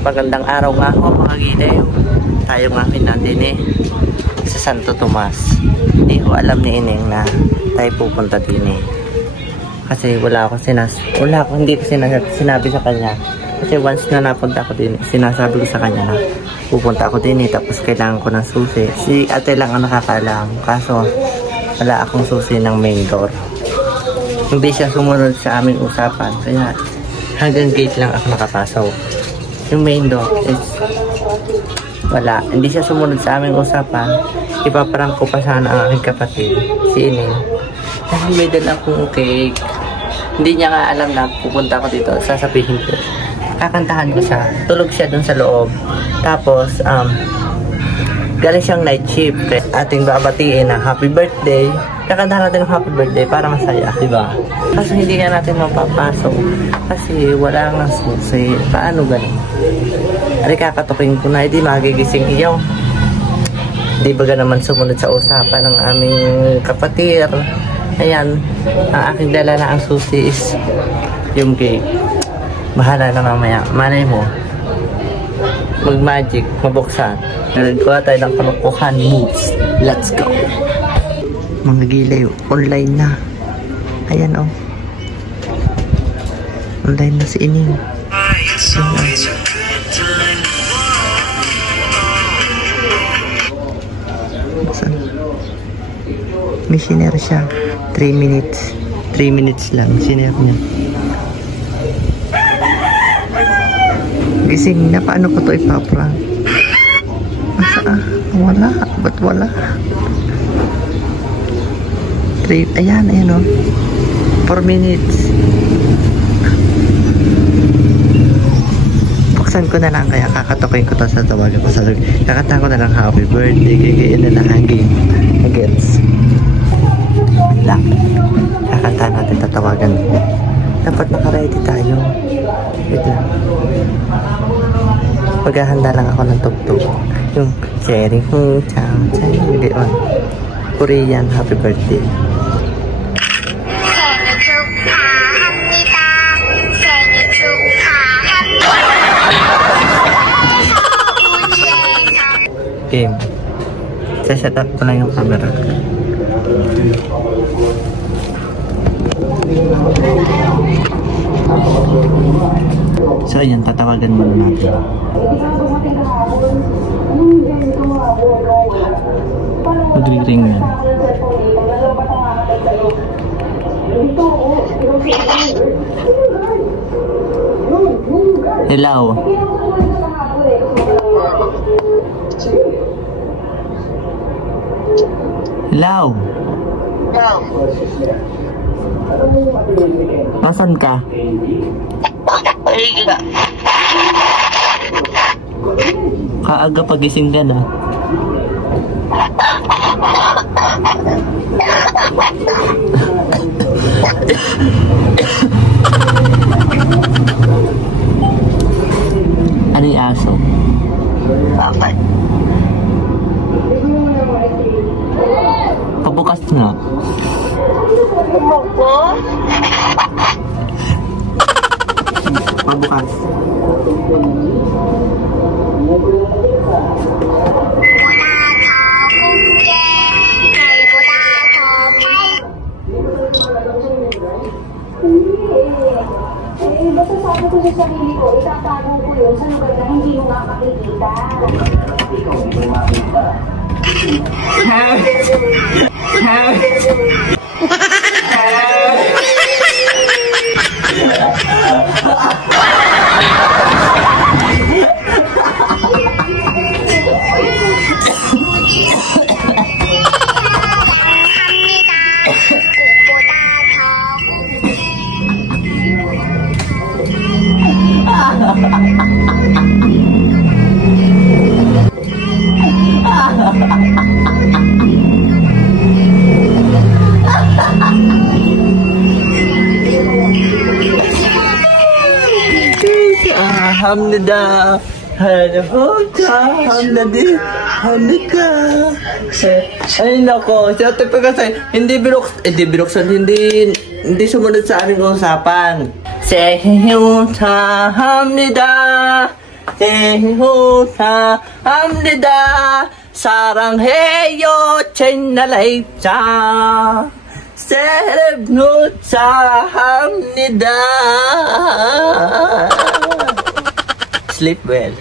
Magandang araw nga ho mga gilew. Tayo nga natin sa Santo Tomas. Hindi ko alam ni Ineng na tayo pupunta din kasi hindi ko sinabi sa kanya. Kasi once na napunta ko din, sinasabi ko sa kanya na pupunta ako din tapos kailangan ko ng susi. Si ate lang ang nakakaalam, kaso wala akong susi ng main door. Hindi siya sumunod sa aming usapan, kaya hanggang gate lang ako nakapasok. Yung main door is wala, hindi siya sumunod sa aming usapan. Ipaparang ko pa sana ang aking kapatid, si Ineng. Kasi may dala akong cake. Hindi niya nga alam na pupunta ako dito. Sasabihin ko, kakantahan ko siya. Tulog siya dun sa loob. Tapos, galing siyang night shift. Ating babatiin na happy birthday. Kakantahan natin ng happy birthday para masaya, diba? Kasi hindi nga natin mapapasok. Kasi wala nga susi. Paano ganun? Ari kakatukin ko na, hindi magigising iyo. Di ba naman sumunod sa usapan ng aming kapatid. Ayan, ang aking dala na ang susi is yung cake. Bahala na mamaya. Malay mo, mag-magic, mabuksan. Nagkuha tayo ng kalukuhan moves. Let's go! Mga gilew, online na. Ayan o. Online na si Ineng. Missionary siya. 3 minutes. 3 minutes lang. Sinare niya. Gising na. Paano ko ito ipaprank? Wala. Ba't wala? 3. Ayan o. 4 minutes. Buksan ko na lang. Kaya kakatukin ko to sa tawagan ko. Kakanta ko na lang happy birthday. Gagayin na lang hanggang against. Lang. Kakanta natin, tatawagan. Dapat naka-ready tayo. Wait lang. Maghahanda lang ako ng tugtog. Yung cherry hong chow chow. Korean happy birthday. Game. Set up ko lang yung camera. So ayan, tatawagan muna natin. Mag-ring yan. Hello. Hello. Nasaan ka? Kaaga pagising ka na. Ano yung aso? Bakit? Pabukas nga. Pabukas. Basta sabi ko sa sarili ko, itatago ko yun sa lugar na hindi mo makakakita. Ikaw, hindi mo makakita. Hamnida, hamnadi. Halika. Ay nako, si ate pa kasi hindi sumunod sa aming usapan. 세훈사합니다. 사랑해요 채널입자 세븐사합니다. Sleep well.